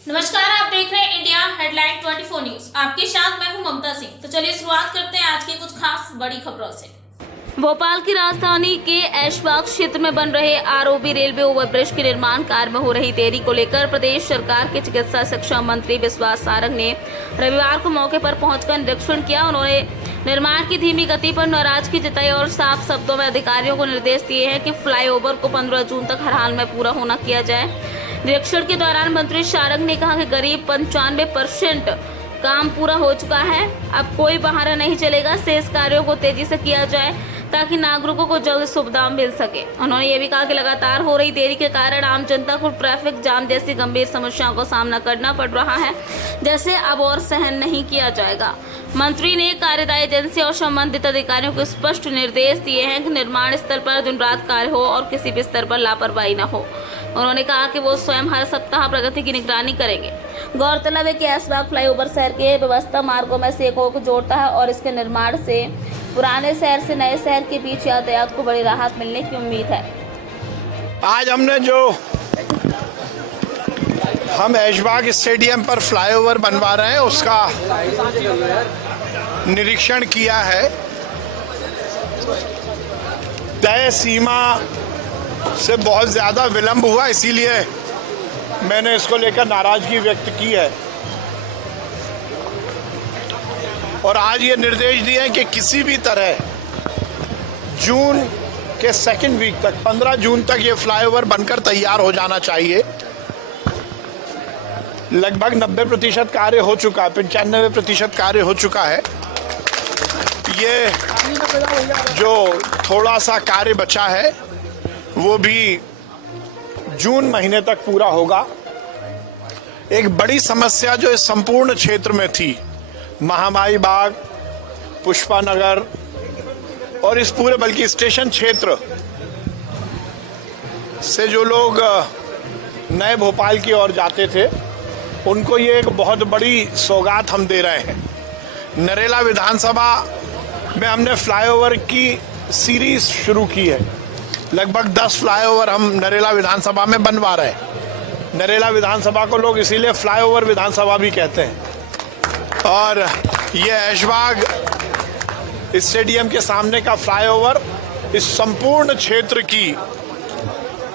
नमस्कार, आप देख रहे हैं इंडिया हेडलाइन 24 न्यूज। आपके साथ मैं हूं ममता सिंह। तो चलिए शुरुआत करते हैं आज की कुछ खास बड़ी खबरों से। भोपाल की राजधानी के ऐशबाग क्षेत्र में बन रहे आरओबी रेलवे ओवरब्रिज के निर्माण कार्य में हो रही देरी को लेकर प्रदेश सरकार के चिकित्सा शिक्षा मंत्री विश्वास सारंग ने रविवार को मौके पर पहुंचकर निरीक्षण किया। उन्होंने निर्माण की धीमी गति पर नाराजगी जताई और साफ शब्दों में अधिकारियों को निर्देश दिए हैं कि फ्लाईओवर को 15 जून तक हर हाल में पूरा होना किया जाए। निरीक्षण के दौरान मंत्री सारंग ने कहा कि करीब 95% काम पूरा हो चुका है, अब कोई बहाना नहीं चलेगा। शेष कार्यों को तेजी से किया जाए ताकि नागरिकों को जल्द सुविधा मिल सके। उन्होंने ये भी कहा कि लगातार हो रही देरी के कारण आम जनता को ट्रैफिक जाम जैसी गंभीर समस्याओं का सामना करना पड़ रहा है, जैसे अब और सहन नहीं किया जाएगा। मंत्री ने कार्यदायी एजेंसी और संबंधित अधिकारियों को स्पष्ट निर्देश दिए हैं कि निर्माण स्थल पर दिन रात कार्य हो और किसी भी स्तर पर लापरवाही न हो। उन्होंने कहा कि वो स्वयं हर सप्ताह प्रगति की निगरानी करेंगे। गौरतलब है कि ऐशबाग फ्लाईओवर शहर के व्यवस्था मार्गों में से एक को जोड़ता है और इसके निर्माण से पुराने शहर से नए शहर के बीच यातायात को बड़ी राहत मिलने की उम्मीद है। आज हम ऐशबाग स्टेडियम पर फ्लाईओवर बनवा रहे हैं, उसका निरीक्षण किया है। तय सीमा से बहुत ज्यादा विलंब हुआ, इसीलिए मैंने इसको लेकर नाराजगी व्यक्त की है और आज ये निर्देश दिए हैं कि किसी भी तरह जून के सेकंड वीक तक 15 जून तक ये फ्लाईओवर बनकर तैयार हो जाना चाहिए। लगभग 90% कार्य हो चुका है, 95% कार्य हो चुका है। ये जो थोड़ा सा कार्य बचा है वो भी जून महीने तक पूरा होगा। एक बड़ी समस्या जो इस संपूर्ण क्षेत्र में थी, महामाई बाग, पुष्पा नगर और इस पूरे बल्कि स्टेशन क्षेत्र से जो लोग नए भोपाल की ओर जाते थे, उनको ये एक बहुत बड़ी सौगात हम दे रहे हैं। नरेला विधानसभा में हमने फ्लाईओवर की सीरीज शुरू की है। लगभग 10 फ्लाईओवर हम नरेला विधानसभा में बनवा रहे हैं। नरेला विधानसभा को लोग इसीलिए फ्लाईओवर विधानसभा भी कहते हैं। और ये ऐशबाग स्टेडियम के सामने का फ्लाईओवर इस संपूर्ण क्षेत्र की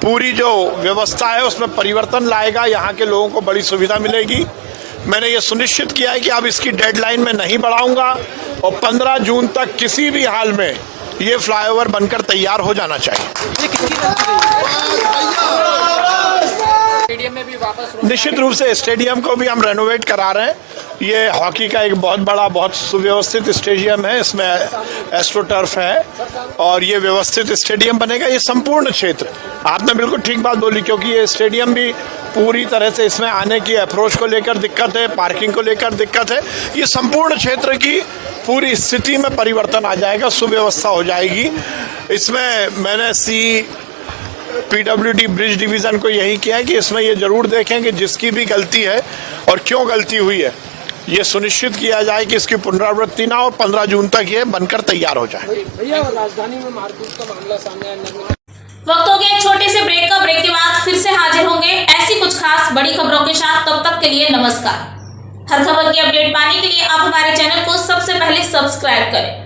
पूरी जो व्यवस्था है उसमें परिवर्तन लाएगा। यहाँ के लोगों को बड़ी सुविधा मिलेगी। मैंने ये सुनिश्चित किया है कि अब इसकी डेडलाइन में नहीं बढ़ाऊंगा और 15 जून तक किसी भी हाल में ये फ्लाईओवर बनकर तैयार हो जाना चाहिए। निश्चित रूप से स्टेडियम को भी हम रेनोवेट करा रहे हैं। ये हॉकी का एक बहुत बड़ा, बहुत सुव्यवस्थित स्टेडियम है। इसमें एस्ट्रोटर्फ है और ये व्यवस्थित स्टेडियम बनेगा। ये संपूर्ण क्षेत्र, आपने बिल्कुल ठीक बात बोली, क्योंकि ये स्टेडियम भी पूरी तरह से इसमें आने की अप्रोच को लेकर दिक्कत है, पार्किंग को लेकर दिक्कत है। ये संपूर्ण क्षेत्र की पूरी स्थिति में परिवर्तन आ जाएगा, सुव्यवस्था हो जाएगी। इसमें मैंने PWD ब्रिज डिवीजन को यही किया है कि इसमें ये जरूर देखें कि जिसकी भी गलती है और क्यों गलती हुई है, ये सुनिश्चित किया जाए कि इसकी पुनरावृत्ति ना हो, 15 जून तक ये बनकर तैयार हो जाए। भैया, राजधानी में मारपीट का मामला सामने आने वक्त हो गया छोटे से ब्रेक का। ब्रेक के बाद फिर से हाजिर होंगे ऐसी कुछ खास बड़ी खबरों के साथ। तब तक के लिए नमस्कार। हर खबर की अपडेट पाने के लिए आप हमारे चैनल को सबसे पहले सब्सक्राइब करें।